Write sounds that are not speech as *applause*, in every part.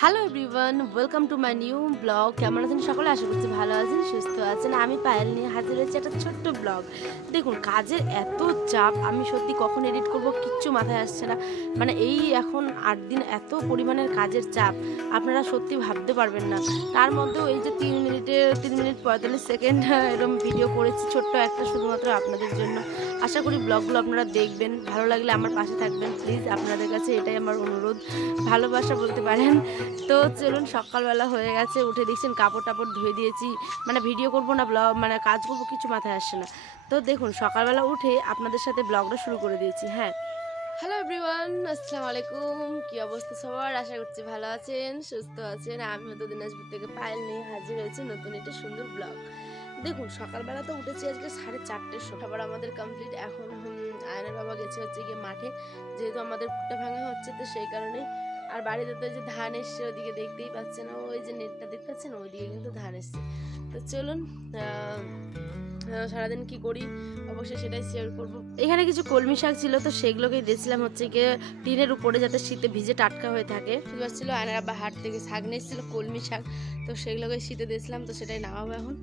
Hello everyone welcome to my new blog কেমন আছেন সকলে? আশা করছি ভালো আছেন, সুস্থ আছেন। আমি পায়েল নিয়ে হাজির হয়েছি একটা ছোট্ট ব্লগ দেখুন, কাজের এত চাপ, আমি সত্যি কখন এডিট করব কিচ্ছু মাথায় আসছে না। মানে এই এখন আট দিন এত পরিমাণের কাজের চাপ, আপনারা সত্যি ভাবতে পারবেন না। তার মধ্যেও এই যে তিন মিনিটে, তিন মিনিট পঁয়তাল্লিশ সেকেন্ড *laughs* এরকম ভিডিও করেছি, ছোট্ট একটা শুধুমাত্র আপনাদের জন্য। আশা করি ব্লগগুলো আপনারা দেখবেন। ভালো লাগলে আমার পাশে থাকবেন। প্লিজ আপনাদের কাছে এটাই আমার অনুরোধ। ভালোবাসা বলতে পারেন। তো চলুন, সকালবেলা হয়ে গেছে, উঠে দেখছেন কাপড় টাপড় ধুয়ে দিয়েছি। মানে ভিডিও করব না ব্লগ মানে কাজ করব, কিছু মাথায় আসছে না। তো দেখুন, সকালবেলা উঠে আপনাদের সাথে ব্লগটা শুরু করে দিয়েছি হ্যাঁ। হ্যালো এভরিওয়ান আসসালামু আলাইকুম। কি অবস্থা সবার? আশা করছি ভালো আছেন, সুস্থ আছেন। আমি তো দিনাজপুর থেকে পায়েল নিয়ে হাজির হয়েছি নতুন একটা সুন্দর ব্লগ দেখুন, সকালবেলা তো উঠেছি আজকে সাড়ে চারটের সময়। আবার আমাদের কমপ্লিট এখন আয়নার বাবা গেছে হচ্ছে গিয়ে মাঠে। যেহেতু আমাদের ভুট্টা ভাঙা হচ্ছে, তো সেই কারণেই আর বাড়িতে তো যে ধান এসছে, ওদিকে দেখতেই পাচ্ছেন, ওই যে নেটটা দেখতে পাচ্ছেন, ওইদিকে কিন্তু ধান এসছে। তো চলুন সারাদিন কি করি? অবশ্যই সেটাই শেয়ার করব। এখানে কিছু কলমি শাক ছিল তো সেগুলোকেই দিয়েছিলাম হচ্ছে গিয়ে টিনের উপরে যাতে শীতে ভিজে টাটকা হয়ে থাকে। শুধু ছিল আয়নার বা হাট থেকে শাক নিয়েছিল কলমি শাক তো সেগুলোকে শীতে দিয়েছিলাম তো সেটাই নামাবো এখন।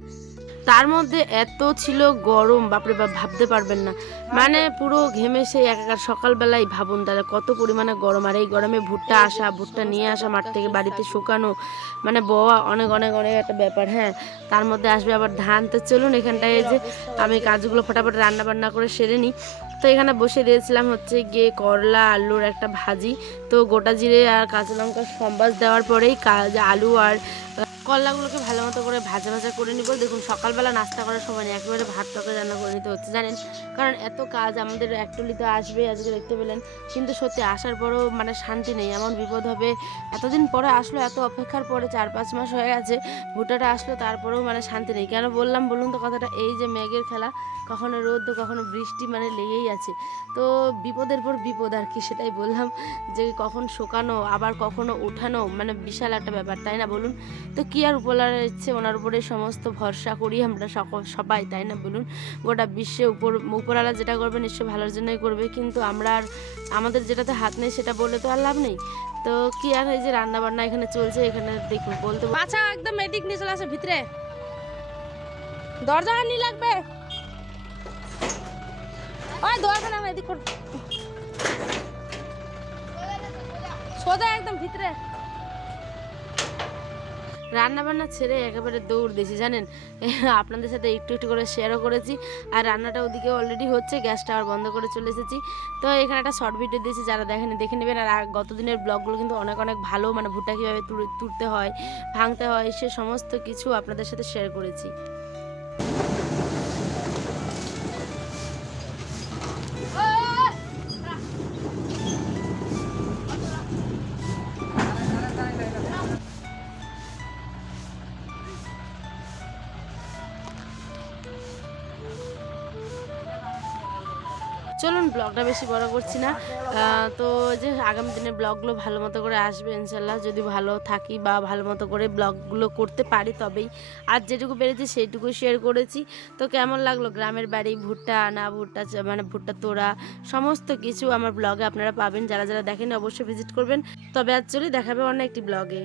তার মধ্যে এত ছিল গরম বাপরে বাপ ভাবতে পারবেন না। মানে পুরো ঘেমে সেই একাকার সকালবেলায় ভাবুন তাহলে কত পরিমাণে গরম। আর এই গরমে ভুট্টা আসা ভুট্টা নিয়ে আসা মাঠ থেকে বাড়িতে শুকানো মানে বওয়া অনেক অনেক অনেক একটা ব্যাপার হ্যাঁ। তার মধ্যে আসবে আবার ধান তো চলুন এখানটায় এই যে আমি কাজগুলো ফটাফট রান্না বান্না করে সেরে নিই। তো এখানে বসে দিয়েছিলাম হচ্ছে গিয়ে করলা, আলুর একটা ভাজি। তো গোটা জিরে আর কাঁচা লঙ্কা সম্বাস দেওয়ার পরেই আলু আর করলাগুলোকে ভালো মতো করে ভাজা ভাজা করে নিব। দেখুন, সকালবেলা নাস্তা করার সময় একেবারে ভাত তরকারি রান্না করে নিতে হচ্ছে, জানেন? কারণ এত কাজ আমাদের একটুলিতে আসবে, আজকে দেখতে পেলেন। কিন্তু সত্যি আসার পরেও মানে শান্তি নেই, এমন বিপদ হবে। এতদিন পরে আসলো, এত অপেক্ষার পরে চার পাঁচ মাস হয়ে গেছে, ভুট্টাটা আসলো, তারপরেও মানে শান্তি নেই। কেন বললাম বলুন তো কথাটা? এই যে মেঘের খেলা, কখনো রোদ তো কখনো বৃষ্টি মানে লেগেই আছে। তো বিপদের পর বিপদ, আর কি সেটাই বললাম যে কখন শোকানো, আবার কখনো ওঠানো মানে বিশাল একটা ব্যাপার, তাই না বলুন? তো কি আর উপলার ইচ্ছে? ওনার উপরে সমস্ত ভরসা করি আমরা সকল, সবাই, তাই না বলুন? গোটা বিশ্বে উপর, উপরওয়ালা যেটা করবে নিশ্চয়ই ভালোর জন্যই করবে, কিন্তু আমরা আর আমাদের যেটাতে হাত নেই সেটা বলে তো আর লাভ নেই। তো কি আর এই যে রান্না বান্না এখানে চলছে, এখানে দেখুন, বলতে আচ্ছা একদম এদিক নিয়ে চলে আসে, ভিতরে। দরজা নি লাগবে। ওই দরজা না এদিক সোজা একদম ভিতরে। রান্না বান্না ছেড়ে একেবারে দৌড় দিয়েছি, জানেন? *laughs* আপনাদের সাথে একটু একটু করে শেয়ারও করেছি, আর রান্নাটা ওদিকে অলরেডি হচ্ছে, গ্যাসটা আবার বন্ধ করে চলে এসেছি। তো এখানে একটা শর্ট ভিডিও দিয়েছি, যারা দেখেনি, দেখে নেবেন, আর গত দিনের ব্লগগুলো কিন্তু অনেক অনেক ভালো মানে ভুট্টা কীভাবে তুলতে হয়, ভাঙতে হয়, সে সমস্ত কিছু আপনাদের সাথে শেয়ার করেছি। চলুন ব্লগটা বেশি বড় করছি না। তো যে আগামী দিনে ব্লগগুলো ভালো মতো করে আসবে ইনশাল্লাহ। যদি ভালো থাকি বা ভালো মতো করে ব্লগগুলো করতে পারি তবেই। আর যেটুকু পেরেছি সেইটুকু শেয়ার করেছি। তো কেমন লাগল? গ্রামের বাড়ি, ভুট্টা আনা, ভুট্টা মানে ভুট্টা তোড়া, সমস্ত কিছু আমার ব্লগে আপনারা পাবেন। যারা যারা দেখেন অবশ্যই ভিজিট করবেন। তবে চলি, দেখাবে অন্য একটি ব্লগে।